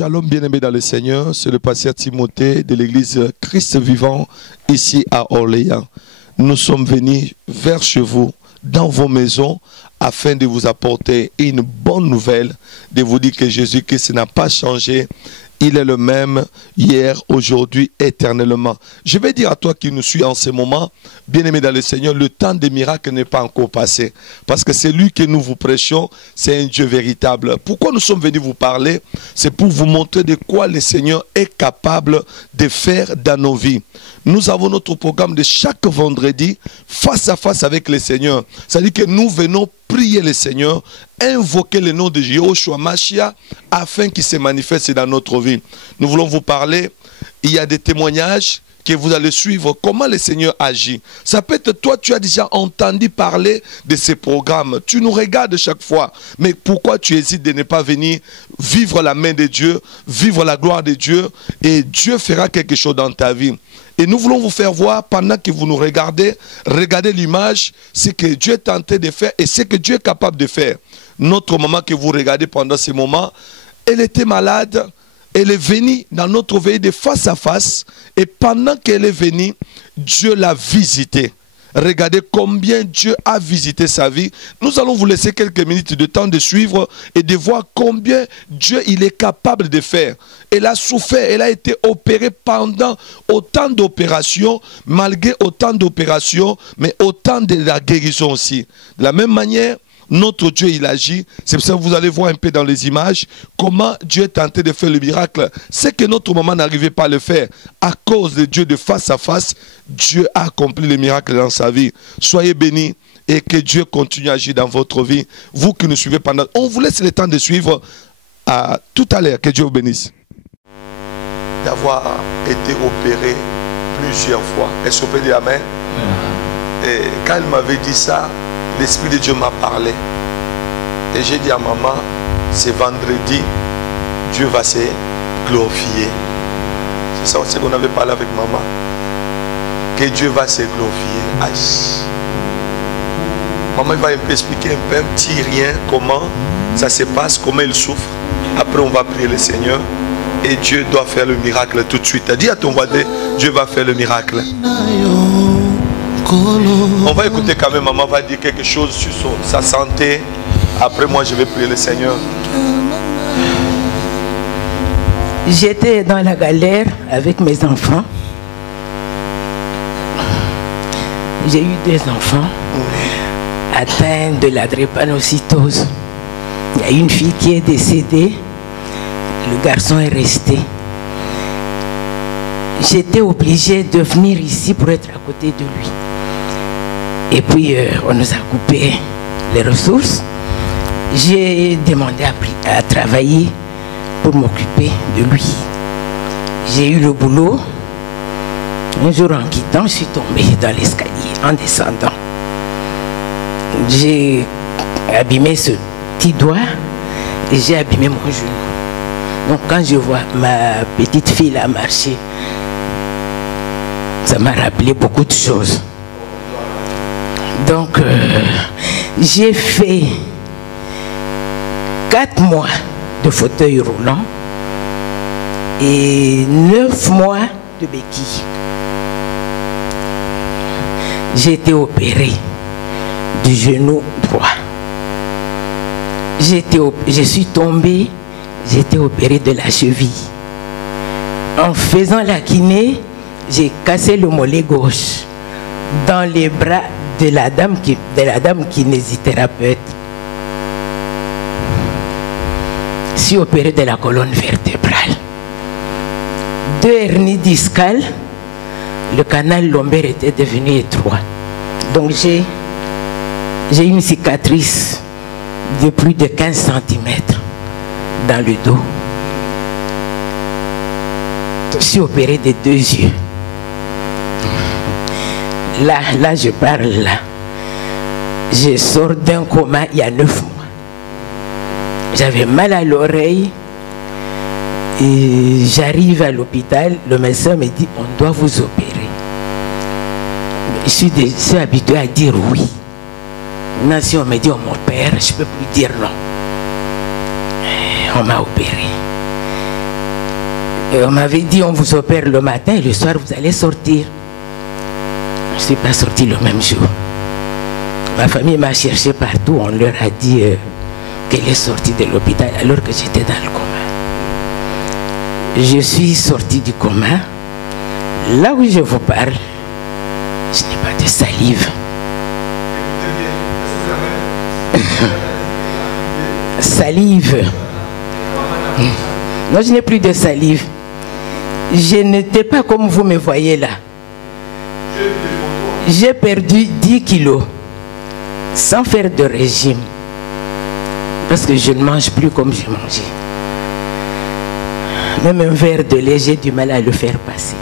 Shalom bien-aimés dans le Seigneur, c'est le pasteur Timothée de l'église Christ vivant ici à Orléans. Nous sommes venus vers chez vous, dans vos maisons, afin de vous apporter une bonne nouvelle, de vous dire que Jésus-Christ n'a pas changé. Il est le même hier, aujourd'hui, éternellement. Je vais dire à toi qui nous suis en ce moment, bien-aimé dans le Seigneur, le temps des miracles n'est pas encore passé. Parce que c'est lui que nous vous prêchons, c'est un Dieu véritable. Pourquoi nous sommes venus vous parler? C'est pour vous montrer de quoi le Seigneur est capable de faire dans nos vies. Nous avons notre programme de chaque vendredi, face à face avec le Seigneur. C'est-à-dire que nous venons prier le Seigneur, invoquer le nom de Yahushua Mashiach afin qu'il se manifeste dans notre vie. Nous voulons vous parler, il y a des témoignages que vous allez suivre, comment le Seigneur agit. Ça peut être toi, tu as déjà entendu parler de ces programmes, tu nous regardes chaque fois, mais pourquoi tu hésites de ne pas venir vivre la main de Dieu, vivre la gloire de Dieu, et Dieu fera quelque chose dans ta vie. Et nous voulons vous faire voir, pendant que vous nous regardez, regardez l'image, ce que Dieu est tenté de faire et ce que Dieu est capable de faire. Notre maman que vous regardez pendant ce moment, elle était malade, elle est venue dans notre veille de face à face, et pendant qu'elle est venue, Dieu l'a visitée. Regardez combien Dieu a visité sa vie. Nous allons vous laisser quelques minutes de temps de suivre et de voir combien Dieu il est capable de faire. Elle a souffert, elle a été opérée pendant autant d'opérations, malgré autant d'opérations, mais autant de la guérison aussi. De la même manière, notre Dieu, il agit. C'est pour ça que vous allez voir un peu dans les images comment Dieu est tenté de faire le miracle. C'est que notre maman n'arrivait pas à le faire. À cause de Dieu de face à face, Dieu a accompli le miracle dans sa vie. Soyez bénis et que Dieu continue à agir dans votre vie. Vous qui nous suivez pendant... On vous laisse le temps de suivre. À tout à l'heure. Que Dieu vous bénisse. D'avoir été opéré plusieurs fois. Est-ce qu'on peut dire Amen? Et quand elle m'avait dit ça, l'Esprit de Dieu m'a parlé. Et j'ai dit à maman, c'est vendredi, Dieu va se glorifier. C'est ça qu'on avait parlé avec maman. Que Dieu va se glorifier. Aïe. Maman va un peu expliquer un petit rien comment ça se passe, comment il souffre. Après on va prier le Seigneur. Et Dieu doit faire le miracle tout de suite. Dis à ton voisin, Dieu va faire le miracle. On va écouter quand même, maman va dire quelque chose sur sa santé. Après moi je vais prier le Seigneur. J'étais dans la galère avec mes enfants. J'ai eu 2 enfants atteints de la drépanocytose. Il y a une fille qui est décédée. Le garçon est resté. J'étais obligée de venir ici pour être à côté de lui. Et puis, on nous a coupé les ressources. J'ai demandé à travailler pour m'occuper de lui. J'ai eu le boulot. Un jour, en quittant, je suis tombée dans l'escalier, en descendant. J'ai abîmé ce petit doigt et j'ai abîmé mon genou. Donc, quand je vois ma petite fille là marcher, ça m'a rappelé beaucoup de choses. Donc, j'ai fait 4 mois de fauteuil roulant et 9 mois de béquille. J'ai été opérée du genou droit. Je suis tombée, j'ai été opérée de la cheville. En faisant la kiné, j'ai cassé le mollet gauche dans les bras de la dame kinésithérapeute. Je suis opérée de la colonne vertébrale. 2 hernies discales, le canal lombaire était devenu étroit. Donc j'ai une cicatrice de plus de 15 cm dans le dos. Je suis opérée des 2 yeux. Là, je parle là. Je sors d'un coma il y a 9 mois. J'avais mal à l'oreille et j'arrive à l'hôpital. Le médecin me dit, on doit vous opérer. Je suis habitué à dire oui. Maintenant, si on me dit on m'opère, je ne peux plus dire non. On m'a opéré. Et on m'avait dit, on vous opère le matin et le soir, vous allez sortir. Je ne suis pas sortie le même jour. Ma famille m'a cherché partout. On leur a dit qu'elle est sortie de l'hôpital alors que j'étais dans le coma. Je suis sortie du coma. Là où je vous parle, je n'ai pas de salive. Salive. Non, je n'ai plus de salive. Je n'étais pas comme vous me voyez là. J'ai perdu 10 kilos sans faire de régime. Parce que je ne mange plus comme je mangeais. Même un verre de lait, j'ai du mal à le faire passer.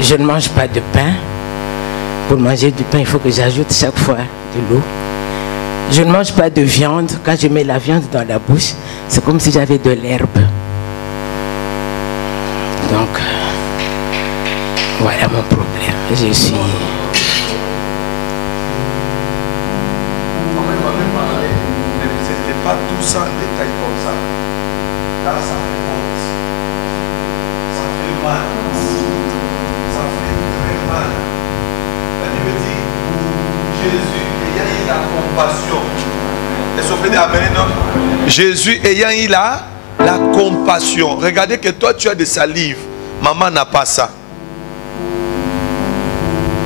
Je ne mange pas de pain. Pour manger du pain, il faut que j'ajoute chaque fois de l'eau. Je ne mange pas de viande. Quand je mets la viande dans la bouche, c'est comme si j'avais de l'herbe. Donc, voilà mon problème. Je suis... Pas tout ça en détail comme ça. Là, ça fait honte. Ça fait mal. Ça fait très mal. La Bible dit, Jésus ayant eu la compassion. Est-ce qu'on peut dire amen, non? Jésus ayant eu la compassion. Regardez que toi, tu as des salives. Maman n'a pas ça.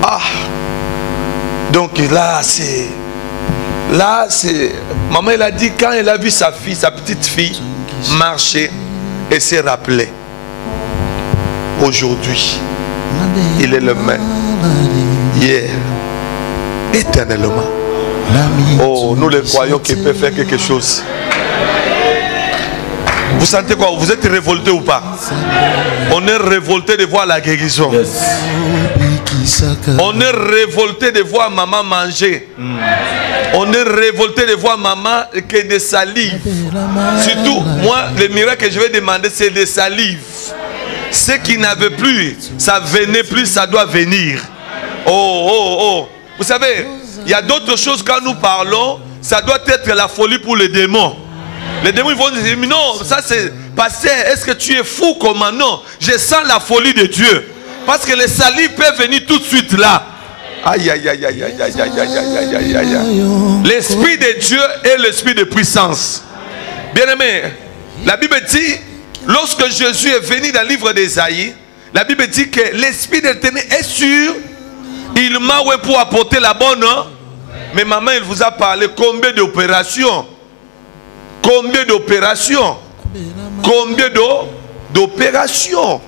Ah! Donc là, c'est... Là, c'est... Maman, elle a dit, quand elle a vu sa fille, sa petite fille, marcher, elle s'est rappelée. Aujourd'hui, il est le même. Hier, éternellement. Oh, nous les croyons qu'il peut faire quelque chose. Vous sentez quoi? Vous êtes révolté ou pas? On est révolté de voir la guérison. On est révolté de voir maman manger. On est révolté de voir maman que des salives. Surtout, moi, le miracle que je vais demander, c'est des salives. Ce qui n'avait plus, ça venait plus, ça doit venir. Oh, oh, oh. Vous savez, il y a d'autres choses quand nous parlons, ça doit être la folie pour les démons. Les démons ils vont dire, mais non, ça c'est pasteur, est-ce que tu es fou comment? Non, je sens la folie de Dieu. Parce que les salives peuvent venir tout de suite là. Aïe, aïe, aïe, aïe, aïe, aïe, aïe, aïe, aïe, aïe, aïe, aïe. L'esprit de Dieu est l'esprit de puissance. Bien-aimé, la Bible dit, lorsque Jésus est venu dans le livre d'Ésaïe, la Bible dit que l'esprit de l'Éternel est sûr. Il m'a oué pour apporter la bonne. Mais maman, il vous a parlé combien d'opérations? Combien d'opérations? Combien d'opérations?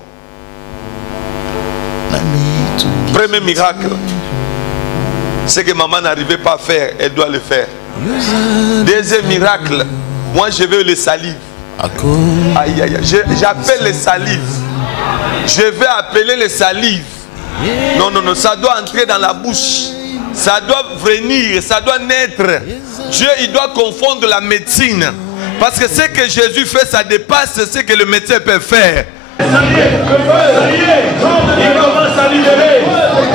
Premier miracle, c'est que maman n'arrivait pas à faire, elle doit le faire. Deuxième miracle, moi je veux les salives. Aïe, aïe, aïe. J'appelle les salives. Je vais appeler les salives. Non, non, non, ça doit entrer dans la bouche. Ça doit venir, ça doit naître. Dieu, il doit confondre la médecine. Parce que ce que Jésus fait, ça dépasse ce que le médecin peut faire. Ça y est, il commence à libérer.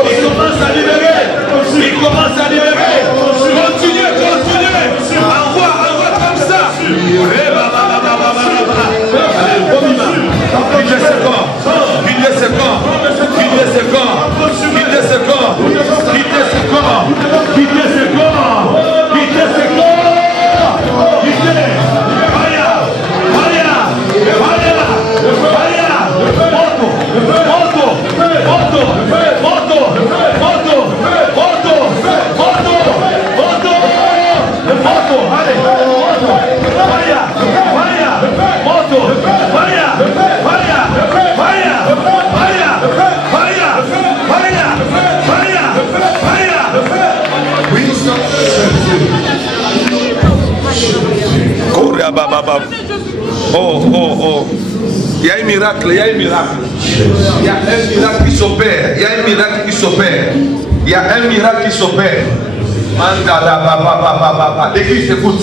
Il commence à libérer. Il commence à libérer. Continuez, continuez. Envoie comme ça. Allez, Bomima. Quittez ce corps. Quittez ce corps. Quittez ce corps. Quittez ce corps. Quittez ce corps. Quittez ce corps. Quittez ce corps. Quittez. Fire. Fire. Fire. Oh, oh, oh. Il y a un miracle, il y a un miracle. Il y a un miracle qui s'opère. Il y a un miracle qui s'opère. Il y a un miracle qui s'opère. L'église écoute.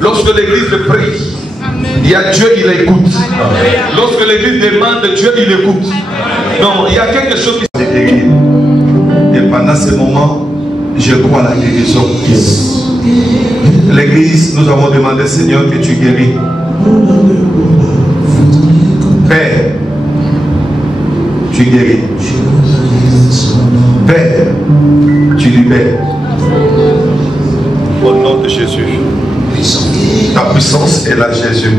Lorsque l'église prie, il y a Dieu, il écoute. Lorsque l'église demande, Dieu, il écoute. Non, il y a quelque chose qui s'est guéri. Et pendant ce moment, je crois à la guérison. L'église, nous avons demandé, Seigneur, que tu guéris. Père, tu guéris. Père, tu libères. Au nom de Jésus. Ta puissance est là, Jésus.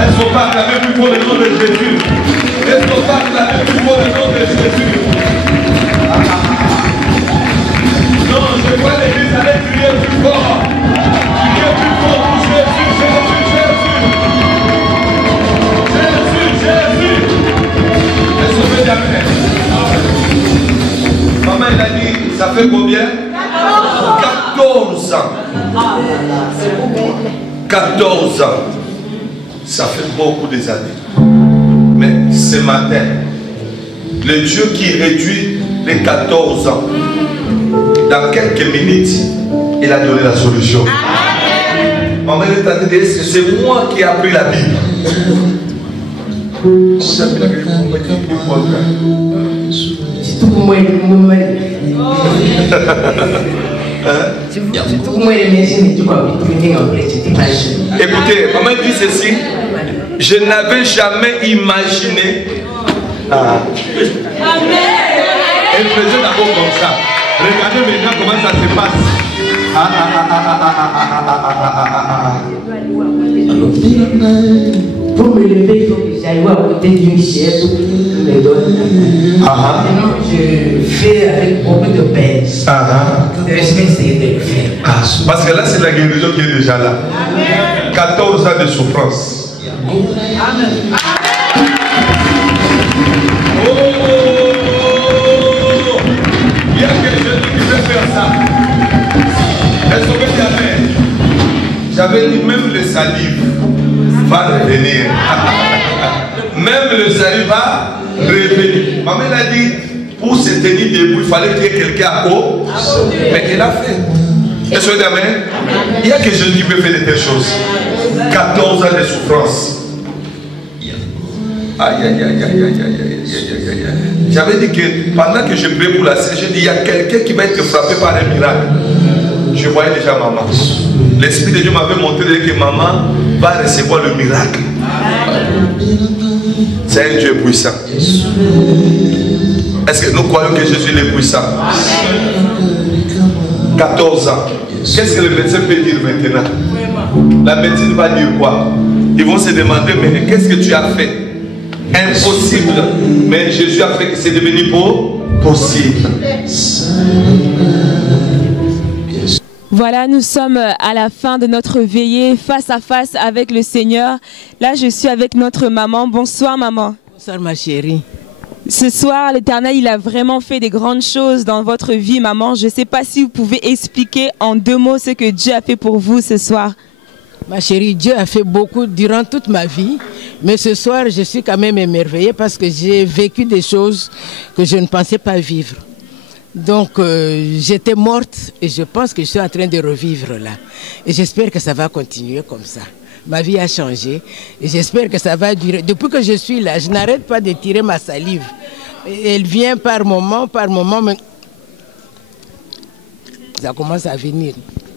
Est-ce qu'on va acclamer plus fort le nom de Jésus? Est-ce qu'on va acclamer plus fort le nom de Jésus? Non, je vois l'église aller crier plus fort. Crier plus fort pour Jésus, Jésus, Jésus. Jésus, Jésus. Est-ce qu'on peut dire amen? Maman, il a dit, ça fait combien? 14 ans. 14 ans. Ça fait beaucoup des années. Mais ce matin, le Dieu qui réduit les 14 ans, dans quelques minutes, il a donné la solution. Maman, elle est en train de dire, c'est moi qui ai appris la Bible. Écoutez, maman dit ceci. Je n'avais jamais imaginé. Elle faisait d'abord comme ça. Regardez maintenant comment ça se passe. Pour me lever, il faut que j'aille à côté d'une chaise où on me donne. Maintenant, je fais avec beaucoup de peine. Je vais essayer de le faire. Parce que là, c'est la guérison qui est déjà là. 14 ans de souffrance. Amen. Oh, il y a quelqu'un qui veut faire ça. Est-ce qu'on peut dire amen? J'avais dit même le salive va revenir. Même le salive va revenir. Maman a dit, pour se tenir debout, il fallait qu'il y ait quelqu'un à côté. Mais elle a fait. Est-ce que vous dites amen? Il y a que Jésus qui peut faire de telles choses. 14 ans de souffrance. Aïe, aïe, aïe, aïe, aïe, aïe, aïe, aïe. J'avais dit que pendant que je priais pour la sœur, j'ai dit, il y a quelqu'un qui va être frappé par un miracle. Je voyais déjà maman. L'Esprit de Dieu m'avait montré que maman va recevoir le miracle. C'est un Dieu puissant. Est-ce que nous croyons que Jésus est puissant? 14 ans. Qu'est-ce que le médecin peut dire maintenant? La médecine va dire quoi? Ils vont se demander, mais qu'est-ce que tu as fait? Impossible. Mais Jésus a fait que c'est devenu possible. Voilà, nous sommes à la fin de notre veillée face à face avec le Seigneur. Là, je suis avec notre maman. Bonsoir, maman. Bonsoir, ma chérie. Ce soir, l'Éternel, il a vraiment fait des grandes choses dans votre vie, maman. Je ne sais pas si vous pouvez expliquer en 2 mots ce que Dieu a fait pour vous ce soir. Ma chérie, Dieu a fait beaucoup durant toute ma vie. Mais ce soir, je suis quand même émerveillée parce que j'ai vécu des choses que je ne pensais pas vivre. Donc, j'étais morte et je pense que je suis en train de revivre là. Et j'espère que ça va continuer comme ça. Ma vie a changé et j'espère que ça va durer. Depuis que je suis là, je n'arrête pas de tirer ma salive. Elle vient par moment, mais ça commence à venir.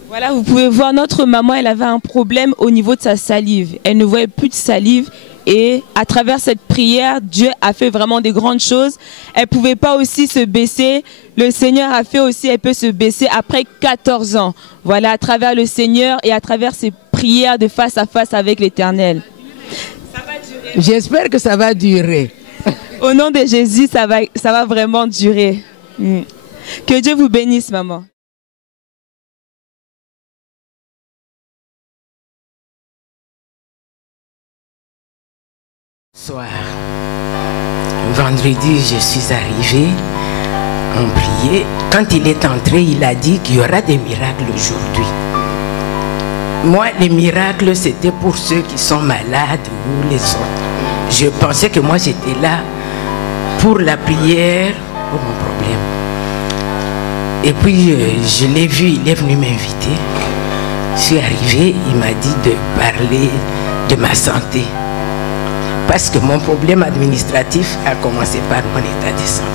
Voilà, vous pouvez voir, notre maman, elle avait un problème au niveau de sa salive. Elle ne voyait plus de salive et à travers cette prière, Dieu a fait vraiment des grandes choses. Elle ne pouvait pas aussi se baisser. Le Seigneur a fait aussi, elle peut se baisser après 14 ans. Voilà, à travers le Seigneur et à travers ses prières de face à face avec l'Éternel. J'espère que ça va durer. Au nom de Jésus, ça va vraiment durer. Que Dieu vous bénisse, maman. Soir, vendredi, je suis arrivée On priait. Quand il est entré, il a dit qu'il y aura des miracles aujourd'hui. Moi, les miracles, c'était pour ceux qui sont malades ou les autres. Je pensais que moi, j'étais là pour la prière, pour mon problème. Et puis, je l'ai vu, il est venu m'inviter. Je suis arrivé, il m'a dit de parler de ma santé. Parce que mon problème administratif a commencé par mon état de santé.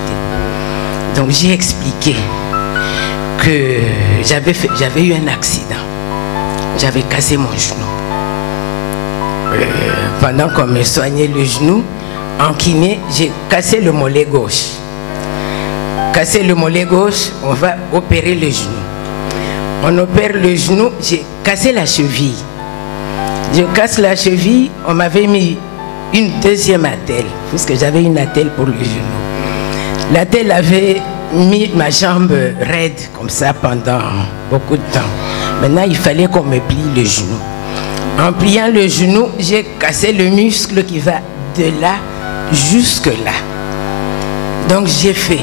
Donc, j'ai expliqué que j'avais eu un accident. J'avais cassé mon genou. Pendant qu'on me soignait le genou, en kiné, j'ai cassé le mollet gauche. Cassé le mollet gauche, on va opérer le genou. On opère le genou, j'ai cassé la cheville. Je casse la cheville, on m'avait mis une deuxième attelle, puisque j'avais une attelle pour le genou. L'attelle avait mis ma jambe raide comme ça pendant beaucoup de temps. Maintenant, il fallait qu'on me plie le genou. En pliant le genou, j'ai cassé le muscle qui va de là jusque là. Donc j'ai fait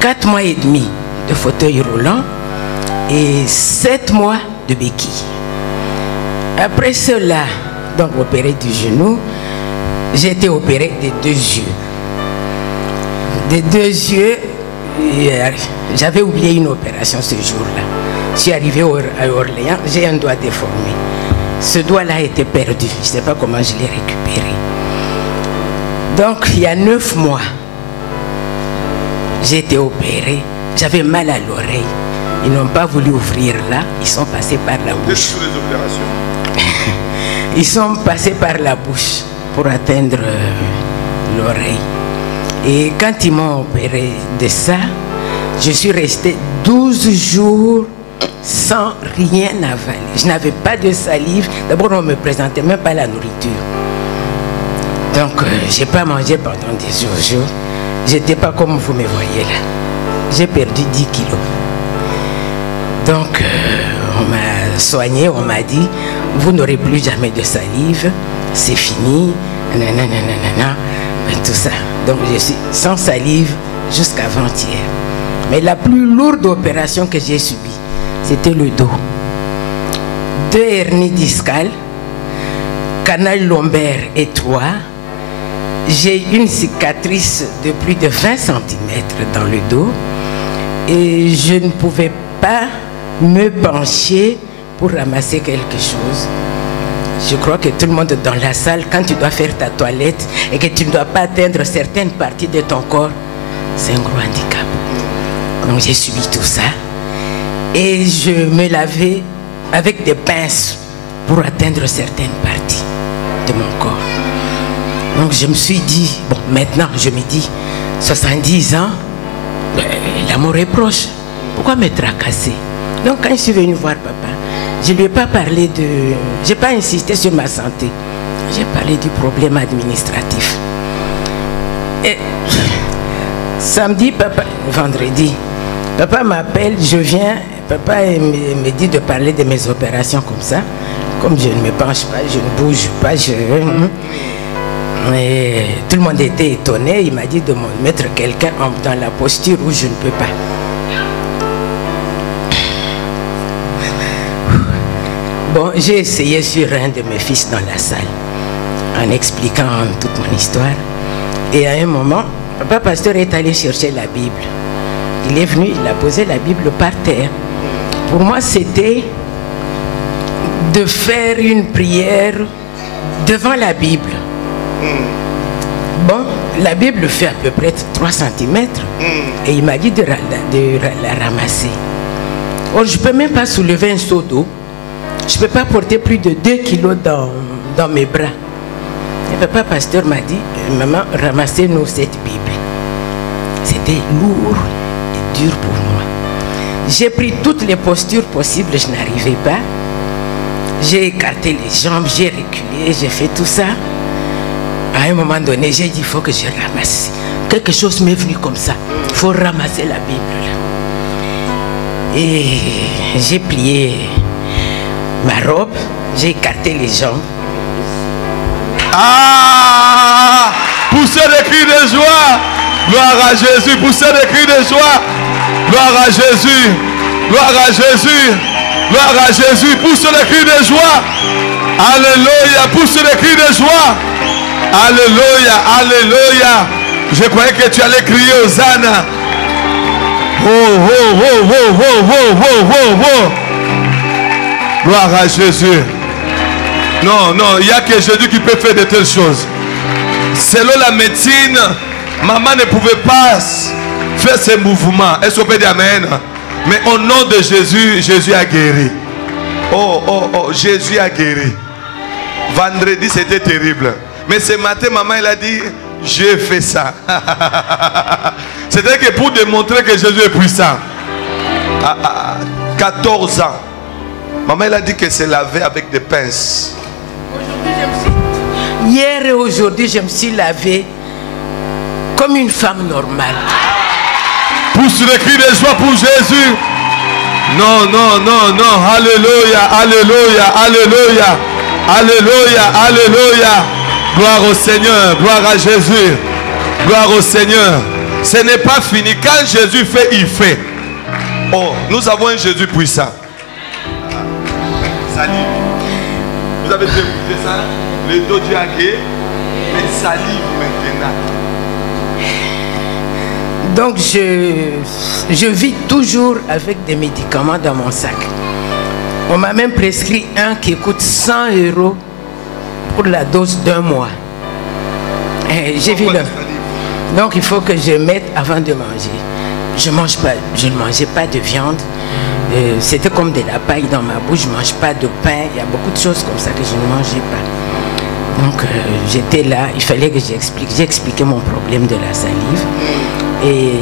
4 mois et demi de fauteuil roulant et 7 mois de béquille. Après cela, donc opéré du genou, j'ai été opéré des 2 yeux. Des 2 yeux, j'avais oublié une opération ce jour-là. Je suis arrivé à Orléans, j'ai un doigt déformé. Ce doigt-là a été perdu. Je ne sais pas comment je l'ai récupéré. Donc, il y a 9 mois, j'ai été opéré. J'avais mal à l'oreille. Ils n'ont pas voulu ouvrir là. Ils sont passés par la bouche. Ils sont passés par la bouche pour atteindre l'oreille. Et quand ils m'ont opéré de ça, je suis resté 12 jours sans rien avaler. Je n'avais pas de salive. D'abord, on ne me présentait même pas la nourriture. Donc, je n'ai pas mangé pendant des jours. Je n'étais pas comme vous me voyez là. J'ai perdu 10 kilos. Donc, on m'a soigné, on m'a dit, vous n'aurez plus jamais de salive, c'est fini, nanana, tout ça. Donc, je suis sans salive jusqu'avant-hier. Mais la plus lourde opération que j'ai subie, c'était le dos. 2 hernies discales, canal lombaire étroit. J'ai une cicatrice de plus de 20 cm dans le dos et je ne pouvais pas me pencher pour ramasser quelque chose. Je crois que tout le monde dans la salle, quand tu dois faire ta toilette et que tu ne dois pas atteindre certaines parties de ton corps, c'est un gros handicap. Donc j'ai subi tout ça et je me lavais avec des pinces pour atteindre certaines parties de mon corps. Donc je me suis dit, bon maintenant je me dis, 70 ans, la mort est proche, pourquoi me tracasser? Donc quand je suis venu voir papa, je ne lui ai pas parlé de... Je n'ai pas insisté sur ma santé, j'ai parlé du problème administratif. Et samedi, papa, vendredi, papa m'appelle, je viens, papa me dit de parler de mes opérations comme ça. Comme je ne me penche pas, je ne bouge pas, Et tout le monde était étonné, il m'a dit de mettre quelqu'un dans la posture où je ne peux pas. Bon, j'ai essayé sur un de mes fils dans la salle, en expliquant toute mon histoire. Et à un moment, papa pasteur est allé chercher la Bible. Il est venu, il a posé la Bible par terre. Pour moi, c'était de faire une prière devant la Bible. Bon, la Bible fait à peu près 3 cm et il m'a dit de la ramasser. Or, je ne peux même pas soulever un seau d'eau. Je ne peux pas porter plus de 2 kilos dans mes bras. Et papa pasteur m'a dit, maman, ramassez-nous cette Bible. C'était lourd et dur pour moi. J'ai pris toutes les postures possibles, je n'arrivais pas. J'ai écarté les jambes, j'ai reculé, j'ai fait tout ça. À un moment donné, j'ai dit, il faut que je ramasse. Quelque chose m'est venu comme ça. Il faut ramasser la Bible. Là. Et j'ai plié ma robe, j'ai écarté les jambes. Ah! Poussez des cris de joie! Gloire à Jésus. Poussez des cris de joie. Gloire à Jésus. Gloire à Jésus. Gloire à Jésus. Poussez des cris de joie. Alléluia. Poussez des cris de joie. Alléluia. Alléluia. Je croyais que tu allais crier Hosanna. Oh, oh, oh, oh, oh, oh, oh, oh, oh. Gloire à Jésus. Non, non, il n'y a que Jésus qui peut faire de telles choses. Selon la médecine, maman ne pouvait pas faire ces mouvements. Est-ce qu'on peut dire amen? Mais au nom de Jésus, Jésus a guéri. Oh, oh, oh, Jésus a guéri. Vendredi, c'était terrible. Mais ce matin, maman, elle a dit, j'ai fait ça. C'est-à-dire que pour démontrer que Jésus est puissant, à 14 ans, maman, elle a dit qu'elle s'est lavée avec des pinces. Hier et aujourd'hui, je me suis lavée comme une femme normale. Pousse le cri de joie pour Jésus. Non, non, non, non. Alléluia, alléluia, alléluia, alléluia, alléluia. Gloire au Seigneur, gloire à Jésus. Gloire au Seigneur. Ce n'est pas fini. Quand Jésus fait, il fait. Oh, nous avons un Jésus puissant. Salive. Vous avez écouté ça? Le dos du hagué, mais salive maintenant. Donc je vis toujours avec des médicaments dans mon sac. On m'a même prescrit un qui coûte 100 € pour la dose d'un mois. J'ai vu le... Donc il faut que je mette avant de manger. Je ne mangeais pas de viande. C'était comme de la paille dans ma bouche. Je ne mange pas de pain. Il y a beaucoup de choses comme ça que je ne mangeais pas. Donc j'étais là. Il fallait que j'explique. J'ai expliqué mon problème de la salive. Et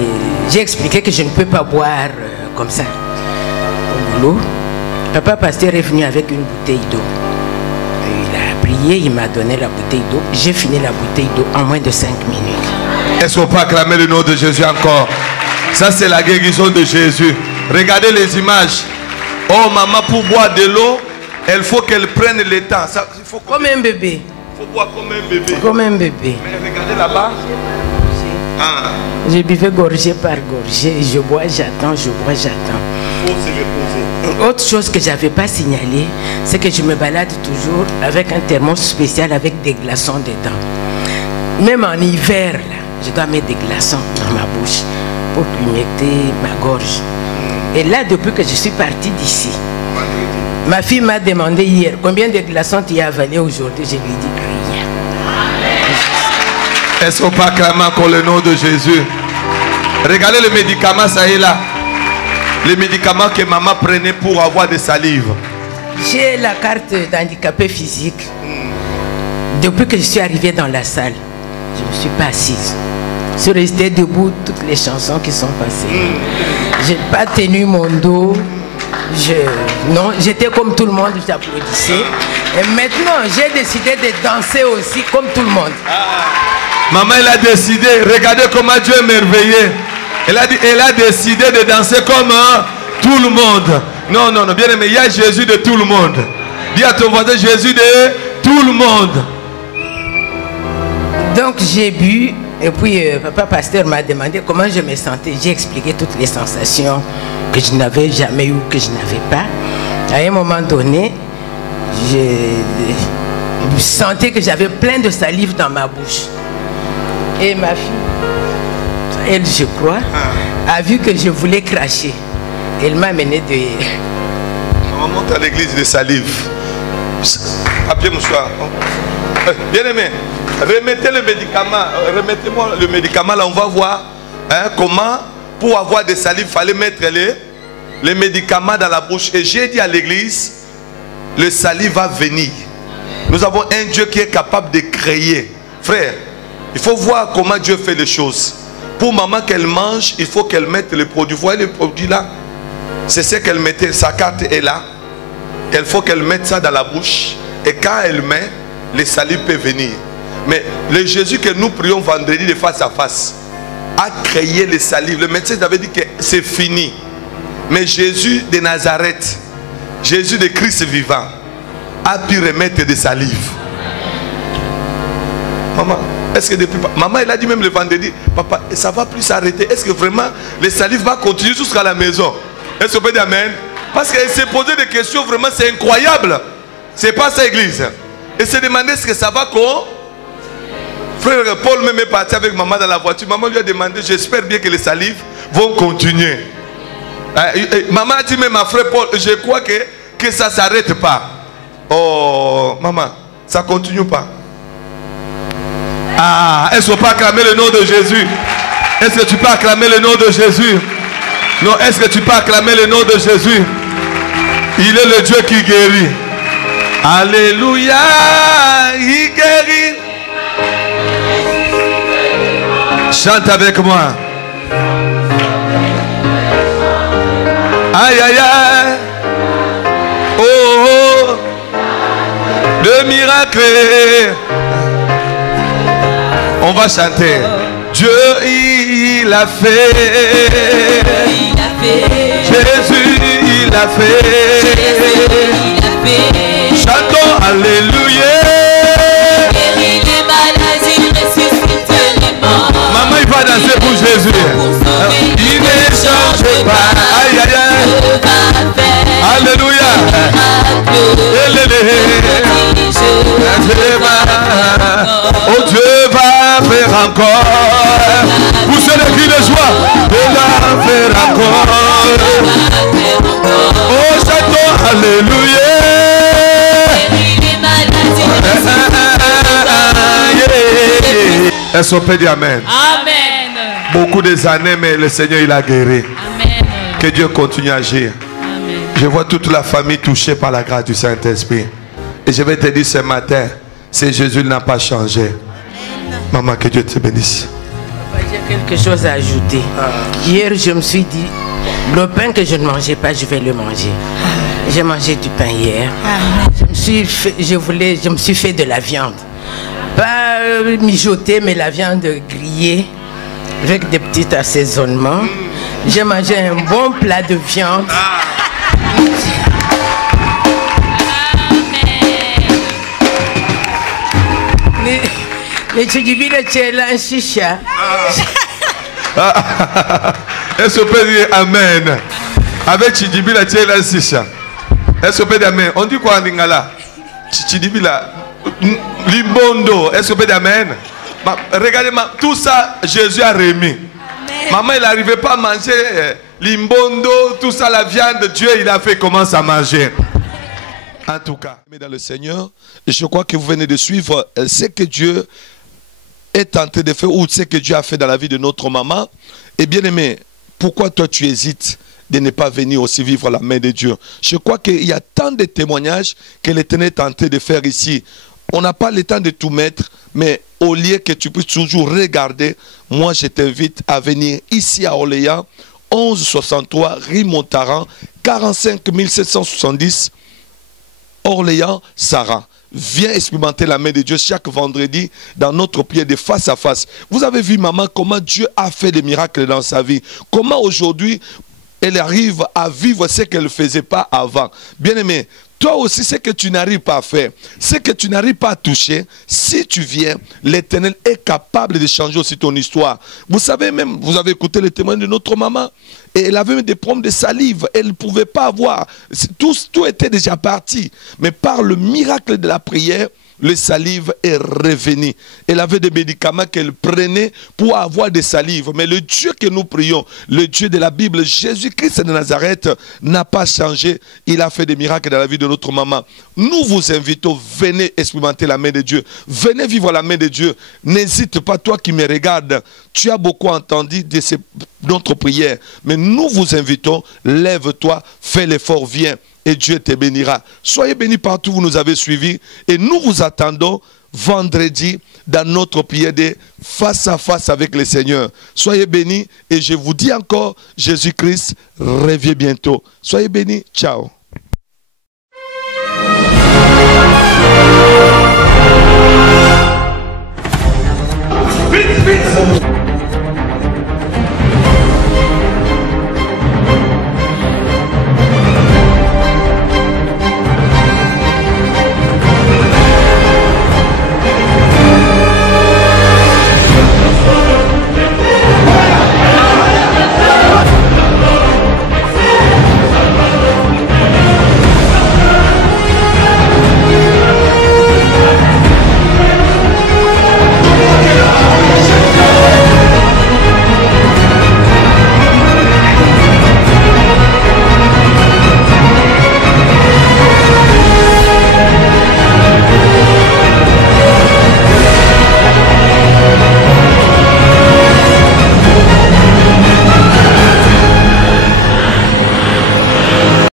j'ai expliqué que je ne peux pas boire comme ça au boulot. Papa pasteur est venu avec une bouteille d'eau. Il a prié, il m'a donné la bouteille d'eau. J'ai fini la bouteille d'eau en moins de 5 minutes. Est-ce qu'on peut acclamer le nom de Jésus encore? Ça, c'est la guérison de Jésus. Regardez les images. Oh, maman, pour boire de l'eau, il faut qu'elle prenne le temps. Ça, il faut comme un bébé. Il faut boire comme un bébé. Comme un bébé. Mais regardez là-bas. Ah. Je buvais gorgée par gorgée. Je bois, j'attends, je bois, j'attends. Il faut se reposer. Autre chose que je n'avais pas signalé, c'est que je me balade toujours avec un thermos spécial avec des glaçons dedans. Même en hiver, là, je dois mettre des glaçons dans ma bouche pour humecter ma gorge. Et là, depuis que je suis partie d'ici, ma fille m'a demandé hier combien de glaçons tu as avalé aujourd'hui. Je lui ai dit rien. Est-ce qu'on peut acclamer encore le nom de Jésus? Regardez le médicament, ça est là. Les médicaments que maman prenait pour avoir des salives. J'ai la carte d'handicapé physique. Depuis que je suis arrivée dans la salle, je ne suis pas assise. Je suis restée debout toutes les chansons qui sont passées. Je n'ai pas tenu mon dos. Non, j'étais comme tout le monde, j'applaudissais. Et maintenant, j'ai décidé de danser aussi comme tout le monde. Maman, elle a décidé, regardez comment Dieu est merveilleux. Elle a décidé de danser comme tout le monde. Non, non, non, bien aimé, il y a Jésus de tout le monde. Dis à ton voisin, Jésus de tout le monde. Donc j'ai bu, et puis papa pasteur m'a demandé comment je me sentais. J'ai expliqué toutes les sensations que je n'avais jamais eues, que je n'avais pas. À un moment donné, je sentais que j'avais plein de salive dans ma bouche. Et ma fille, elle, je crois, a vu que je voulais cracher. Elle m'a amené de... On monte à l'église de salive. Papier mouchoir. Bien aimé, remettez le médicament. Remettez-moi le médicament là, on va voir comment, pour avoir des salives, il fallait mettre les médicaments dans la bouche. Et j'ai dit à l'église, le salive va venir. Nous avons un Dieu qui est capable de créer. Frère, il faut voir comment Dieu fait les choses. Pour maman qu'elle mange, il faut qu'elle mette le produit. Vous voyez le produit là? C'est ce qu'elle mettait. Sa carte est là. Il faut qu'elle mette ça dans la bouche. Et quand elle met, les salives peuvent venir. Mais le Jésus que nous prions vendredi de face à face a créé les salives. Le médecin avait dit que c'est fini. Mais Jésus de Nazareth, Jésus de Christ vivant, a pu remettre des salives. Maman, Est-ce que depuis... Maman, elle a dit même le vendredi, papa, ça va plus s'arrêter. Est-ce que vraiment les salives vont continuer jusqu'à la maison? Est-ce qu'on peut dire amen? Parce qu'elle s'est posé des questions, vraiment, c'est incroyable. C'est pas ça, église. Et s'est demandé est-ce que ça va quoi? Frère Paul même est parti avec maman dans la voiture. Maman lui a demandé, j'espère bien que les salives vont continuer. Maman a dit même à frère Paul, je crois que ça ne s'arrête pas. Oh, maman, ça ne continue pas. Ah, est-ce qu'on peut acclamer le nom de Jésus? Est-ce que tu peux acclamer le nom de Jésus? Non, est-ce que tu peux acclamer le nom de Jésus? Il est le Dieu qui guérit. Alléluia, il guérit. Chante avec moi. Aïe, aïe, aïe. Oh, oh. Le miracle. On va chanter. Dieu, il a fait. Il a fait. Jésus, il a fait. Jésus, il a fait. Chantons, alléluia. Guérit les malades, il ressuscite les morts. Maman, il va danser pour Jésus. Il ne change pas. Aïe, aïe, aïe. Alléluia. Oh, Dieu va faire encore. Vous savez le cri de joie. Il va faire encore. Oh, chantons, alléluia. Est-ce qu'on peut dire amen? Amen. Beaucoup des années, mais le Seigneur, il a guéri. Amen. Que Dieu continue à agir. Amen. Je vois toute la famille touchée par la grâce du Saint-Esprit. Et je vais te dire ce matin, c'est Jésus n'a pas changé. Amen. Maman, que Dieu te bénisse. J'ai quelque chose à ajouter. Hier, je me suis dit, le pain que je ne mangeais pas, je vais le manger. J'ai mangé du pain hier. Je me suis fait de la viande. Pas mijotée, mais la viande grillée avec des petits assaisonnements. J'ai mangé un bon plat de viande. Est-ce qu'on peut dire amen? Avec Chidibila Tchela Sisha. Est-ce qu'on peut dire amen? On dit quoi en lingala? Chidibila Limbondo. Est-ce qu'on peut dire amen? Regardez, tout ça, Jésus a remis. Amen. Maman, il n'arrivait pas à manger limbondo, tout ça, la viande. Dieu, il a fait commence à manger. En tout cas, mais dans le Seigneur, je crois que vous venez de suivre ce que Dieu est en train de faire ou ce que Dieu a fait dans la vie de notre maman. Et bien aimé, pourquoi toi tu hésites de ne pas venir aussi vivre la main de Dieu? Je crois qu'il y a tant de témoignages que l'Éternel est en train de faire ici. On n'a pas le temps de tout mettre, mais au lieu que tu puisses toujours regarder, moi je t'invite à venir ici à Orléans, 1163 rue Montaran, 45 770 Orléans, Sarah. Viens expérimenter la main de Dieu chaque vendredi dans notre prière de face à face. Vous avez vu, maman, comment Dieu a fait des miracles dans sa vie. Comment aujourd'hui, elle arrive à vivre ce qu'elle ne faisait pas avant. Bien aimé, toi aussi, ce que tu n'arrives pas à faire, ce que tu n'arrives pas à toucher, si tu viens, l'Éternel est capable de changer aussi ton histoire. Vous savez même, vous avez écouté le témoignage de notre maman, et elle avait des problèmes de salive, elle ne pouvait pas avoir, tout était déjà parti. Mais par le miracle de la prière, le salive est revenu. Elle avait des médicaments qu'elle prenait pour avoir des salives. Mais le Dieu que nous prions, le Dieu de la Bible, Jésus-Christ de Nazareth, n'a pas changé. Il a fait des miracles dans la vie de notre maman. Nous vous invitons, venez expérimenter la main de Dieu. Venez vivre la main de Dieu. N'hésite pas, toi qui me regardes. Tu as beaucoup entendu de notre prière. Mais nous vous invitons, lève-toi, fais l'effort, viens. Et Dieu te bénira. Soyez bénis partout où vous nous avez suivis. Et nous vous attendons vendredi dans notre prière de face à face avec le Seigneur. Soyez bénis. Et je vous dis encore, Jésus-Christ revient bientôt. Soyez bénis. Ciao. Vite, vite.